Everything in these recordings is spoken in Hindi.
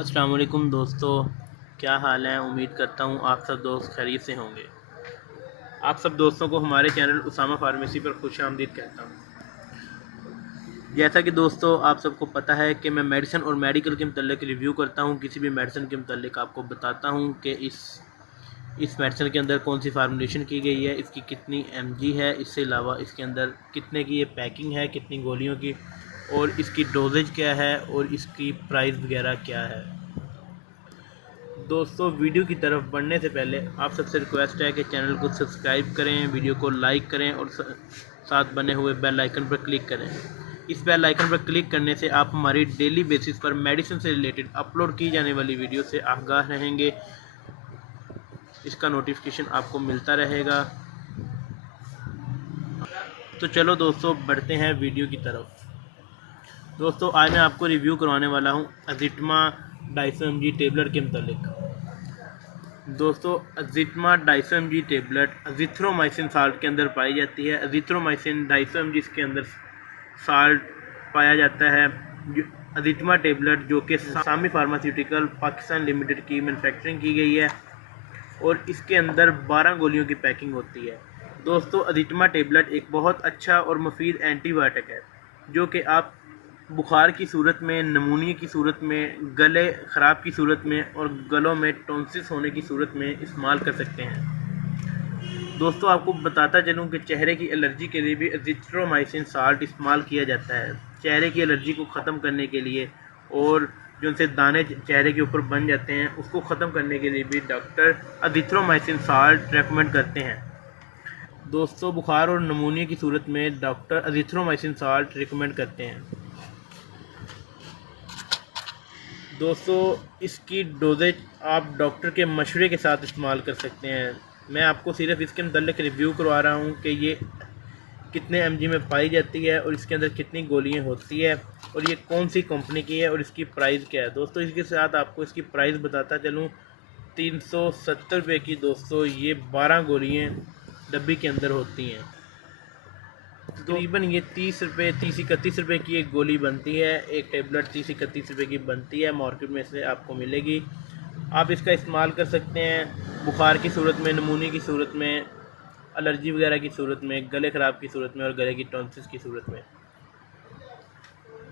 अस्सलाम वालेकुम दोस्तों, क्या हाल है। उम्मीद करता हूँ आप सब दोस्त खैरियत से होंगे। आप सब दोस्तों को हमारे चैनल उसामा फार्मेसी पर खुशामदीद कहता हूँ। जैसा कि दोस्तों आप सबको पता है कि मैं मेडिसिन और मेडिकल के मतलब रिव्यू करता हूँ। किसी भी मेडिसिन के मतलब आपको बताता हूँ कि इस मेडिसिन के अंदर कौन सी फार्मूलेशन की गई है, इसकी कितनी mg है, इससे अलावा इसके अंदर कितने की ये पैकिंग है, कितनी गोलियों की, और इसकी डोजेज क्या है और इसकी प्राइस वगैरह क्या है। दोस्तों वीडियो की तरफ बढ़ने से पहले आप सबसे रिक्वेस्ट है कि चैनल को सब्सक्राइब करें, वीडियो को लाइक करें और साथ बने हुए बेल आइकन पर क्लिक करें। इस बेल आइकन पर क्लिक करने से आप हमारी डेली बेसिस पर मेडिसिन से रिलेटेड अपलोड की जाने वाली वीडियो से आगाह रहेंगे। इसका नोटिफिकेशन आपको मिलता रहेगा। तो चलो दोस्तों बढ़ते हैं वीडियो की तरफ। दोस्तों आज मैं आपको रिव्यू करवाने वाला हूँ अज़िटमा 250 mg टेबलेट के मतलब। दोस्तों अज़िटमा 250 mg टेबलेट अज़िथ्रोमाइसिन साल्ट के अंदर पाई जाती है। अज़िथ्रोमाइसिन 250 mg के अंदर साल्ट पाया जाता है। अज़िटमा टेबलेट जो कि सामी फार्मास्यूटिकल पाकिस्तान लिमिटेड की मैन्युफैक्चरिंग की गई है और इसके अंदर 12 गोलियों की पैकिंग होती है। दोस्तों अज़िटमा टेबलेट एक बहुत अच्छा और मुफीद एंटीबायोटिक है जो कि आप बुखार की सूरत में, नमूनिया की सूरत में, गले ख़राब की सूरत में और गलों में टॉन्सिस होने की सूरत में इस्तेमाल कर सकते हैं। दोस्तों आपको बताता चलूँ कि चेहरे की एलर्जी के लिए भी अज़िथ्रोमाइसिन साल्ट इस्तेमाल किया जाता है। चेहरे की एलर्जी को ख़त्म करने के लिए और जो उनसे दाने चेहरे के ऊपर बन जाते हैं उसको ख़त्म करने के लिए भी डॉक्टर अज़िथ्रोमाइसिन साल्ट रेकमेंड करते हैं। दोस्तों बुखार और नमूनिया की सूरत में डॉक्टर अज़िथ्रोमाइसिन साल्ट रिकमेंड करते हैं। दोस्तों इसकी डोजेज आप डॉक्टर के मशवरे के साथ इस्तेमाल कर सकते हैं। मैं आपको सिर्फ इसके मतलब रिव्यू करवा रहा हूँ कि ये कितने mg में पाई जाती है और इसके अंदर कितनी गोलियाँ होती है और ये कौन सी कंपनी की है और इसकी प्राइस क्या है। दोस्तों इसके साथ आपको इसकी प्राइस बताता चलूँ, 370 रुपये की दोस्तों ये 12 गोलियाँ डब्बी के अंदर होती हैं। तकरीबन ये 30-31 रुपये की एक गोली बनती है। एक टेबलेट 30-31 रुपये की बनती है, मार्केट में से आपको मिलेगी। आप इसका इस्तेमाल कर सकते हैं बुखार की सूरत में, नमूनी की सूरत में, एलर्जी वगैरह की सूरत में, गले ख़राब की सूरत में और गले की टॉन्सिस की सूरत में।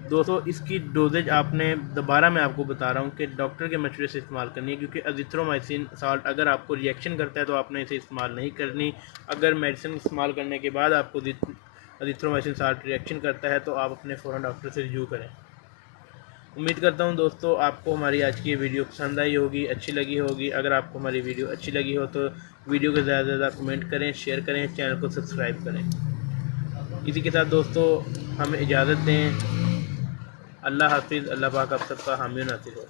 दोस्तों इसकी डोजेज आपने दोबारा मैं आपको बता रहा हूँ कि डॉक्टर के मशवरे से इस्तेमाल करनी है, क्योंकि अज़िथ्रोमाइसिन साल्ट अगर आपको रिएक्शन करता है तो आपने इसे इस्तेमाल नहीं करनी। अगर मेडिसिन इस्तेमाल करने के बाद आपको अज़िथ्रोमाइसिन साल्ट रिएक्शन करता है तो आप अपने फ़ौरन डॉक्टर से रिव्यू करें। उम्मीद करता हूँ दोस्तों आपको हमारी आज की ये वीडियो पसंद आई होगी, अच्छी लगी होगी। अगर आपको हमारी वीडियो अच्छी लगी हो तो वीडियो को ज़्यादा से ज़्यादा कमेंट करें, शेयर करें, चैनल को सब्सक्राइब करें। इसी के साथ दोस्तों हमें इजाज़त दें। अल्लाह हाफिज़। अल्लाह पाक आप सबका हामी नासिर हो।